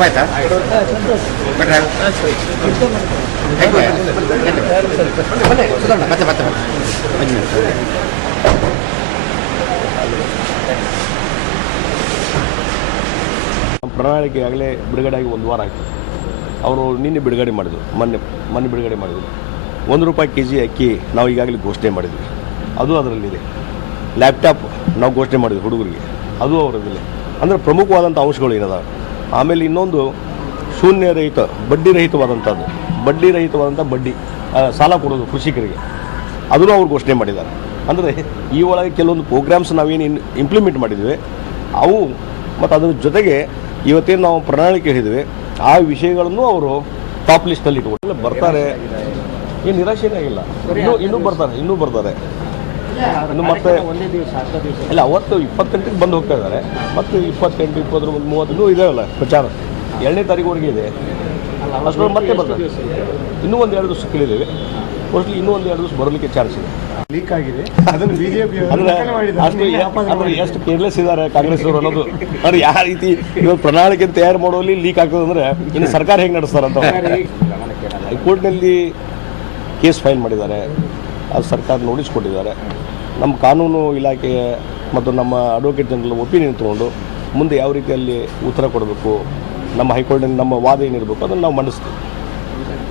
ಆಯ್ತಾ ಬಿಟ್ರೆ ಮತ್ತೆ ಮತ್ತೆ ಪ್ರಣಾಳಿಕೆ ಆಗಲೇ ಬಿಡುಗಡೆ ಆಗಿ ಒಂದು ವಾರ ಆಯಿತು. ಅವರು ನಿನ್ನೆ ಬಿಡುಗಡೆ ಮಾಡಿದರು, ಮೊನ್ನೆ ಬಿಡುಗಡೆ ಮಾಡಿದರು. ₹1 kg ಅಕ್ಕಿ ನಾವು ಈಗಾಗಲೇ ಘೋಷಣೆ ಮಾಡಿದ್ವಿ, ಅದು ಅದರಲ್ಲಿದೆ. ಲ್ಯಾಪ್ಟಾಪ್ ನಾವು ಘೋಷಣೆ ಮಾಡಿದ್ವಿ ಹುಡುಗರಿಗೆ, ಅದು ಅವರಲ್ಲಿದೆ. ಅಂದರೆ ಪ್ರಮುಖವಾದಂಥ ಅಂಶಗಳು ಏನದಾವೆ. ಆಮೇಲೆ ಇನ್ನೊಂದು ಶೂನ್ಯ ರಹಿತ ಬಡ್ಡಿ ರಹಿತವಾದಂಥ ಬಡ್ಡಿ ಸಾಲ ಕೊಡೋದು ಕೃಷಿಕರಿಗೆ, ಅದನ್ನು ಅವ್ರು ಘೋಷಣೆ ಮಾಡಿದ್ದಾರೆ. ಅಂದರೆ ಈ ಒಳಗೆ ಕೆಲವೊಂದು ಪ್ರೋಗ್ರಾಮ್ಸ್ ನಾವೇನು ಇಂಪ್ಲಿಮೆಂಟ್ ಮಾಡಿದ್ವಿ ಅವು, ಮತ್ತು ಅದ್ರ ಜೊತೆಗೆ ಇವತ್ತೇನು ನಾವು ಪ್ರಣಾಳಿಕೆ ಹೇಳಿದ್ವಿ ಆ ವಿಷಯಗಳನ್ನು ಅವರು ಟಾಪ್ ಲಿಸ್ಟಲ್ಲಿ ಇಟ್ಕೊಂಡು ಬರ್ತಾರೆ. ಏನು ನಿರಾಶೆನೇ ಆಗಿಲ್ಲ, ಇನ್ನೂ ಬರ್ತಾರೆ ಇನ್ನು ಮತ್ತೆ ಇಲ್ಲ. ಅವತ್ತು 28ಕ್ಕೆ ಬಂದು ಹೋಗ್ತಾ ಇದ್ದಾರೆ, ಮತ್ತು 28, 20, 30 ಇದೆಯಲ್ಲ ಪ್ರಚಾರ 2ನೇ ತಾರೀಕುವರೆಗೆ ಇದೆ. ಅಷ್ಟರಲ್ಲಿ ಮತ್ತೆ ಬರ್ತಾರೆ. ಇನ್ನೂ 1-2 ದಿವಸ ಕೇಳಿದ್ದೇವೆ. ಮೋಸ್ಟ್ಲಿ ಇನ್ನೂ 1-2 ದಿವಸ ಬರಲಿಕ್ಕೆ ಚಾನ್ಸ್ ಇದೆ. ಲೀಕ್ ಆಗಿದೆ ಅದನ್ನು ಬಿಜೆಪಿ ಅಂದ್ರೆ ಎಷ್ಟು ಕೇರ್ಲೆಸ್ ಇದ್ದಾರೆ ಕಾಂಗ್ರೆಸ್ ಅವರು ಅನ್ನೋದು. ಅವ್ರು ಯಾವ ರೀತಿ ಇವತ್ತು ಪ್ರಣಾಳಿಕೆ ತಯಾರು ಮಾಡುವಲ್ಲಿ ಲೀಕ್ ಆಗ್ತದೆ ಅಂದರೆ ಇನ್ನು ಸರ್ಕಾರ ಹೇಗೆ ನಡೆಸ್ತಾರಂತ. ಹೈಕೋರ್ಟ್ನಲ್ಲಿ ಕೇಸ್ ಫೈಲ್ ಮಾಡಿದ್ದಾರೆ, ಅದು ಸರ್ಕಾರ ನೋಟಿಸ್ ಕೊಟ್ಟಿದ್ದಾರೆ. ನಮ್ಮ ಕಾನೂನು ಇಲಾಖೆ ಮತ್ತು ನಮ್ಮ ಅಡ್ವೊಕೇಟ್ ಜನರಲ್ ಒಪಿನಿಯನ್ ತೊಗೊಂಡು ಮುಂದೆ ಯಾವ ರೀತಿಯಲ್ಲಿ ಉತ್ತರ ಕೊಡಬೇಕು, ನಮ್ಮ ಹೈಕೋರ್ಟ್ನಲ್ಲಿ ನಮ್ಮ ವಾದ ಏನಿರಬೇಕು ಅದನ್ನು ನಾವು ಮಂಡಿಸ್ತೀವಿ.